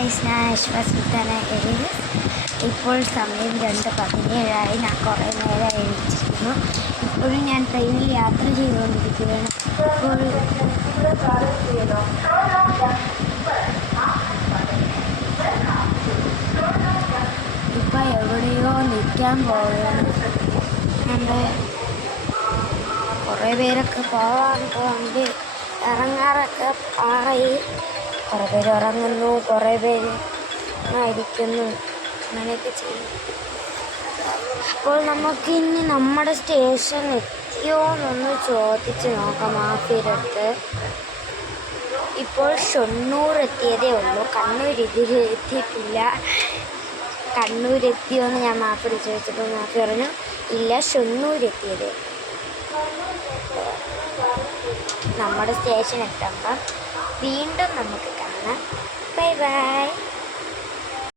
Guys, ഞാൻ അശ്വസിത്തന ഇപ്പോൾ സമയം 2:17 ഞാൻ കുറേ നേരം എഴുതിച്ചിരിക്കുന്നു. ഇപ്പോഴും ഞാൻ ട്രെയിനിൽ യാത്ര ചെയ്തുകൊണ്ടിരിക്കുകയാണ്. ഇപ്പോൾ എവിടെയോ നിൽക്കാൻ പോവുകയാണ്. കുറേ പേരൊക്കെ പോകാറുണ്ട്, ഇറങ്ങാറൊക്കെ ആയി. കുറേ പേര് ഇറങ്ങുന്നു, കുറേ പേര് ഇരിക്കുന്നു, അങ്ങനെയൊക്കെ ചെയ്യും. അപ്പോൾ നമുക്കിനി നമ്മുടെ സ്റ്റേഷൻ എത്തിയോ എന്നൊന്ന് ചോദിച്ച് നോക്കാം മാഫിയുടെ അടുത്ത്. ഇപ്പോൾ ഷൊർണൂർ എത്തിയതേ ഉള്ളൂ, കണ്ണൂർ എത്തിയിട്ടില്ല. കണ്ണൂർ എത്തിയോ എന്ന് ഞാൻ മാഫിയോട് ചോദിച്ചപ്പോൾ മാഫി പറഞ്ഞു ഇല്ല, ഷൊർണൂർ എത്തിയതേ. നമ്മുടെ സ്റ്റേഷൻ എത്തുമ്പം വീണ്ടും നമുക്ക് കാണാം. Bye bye.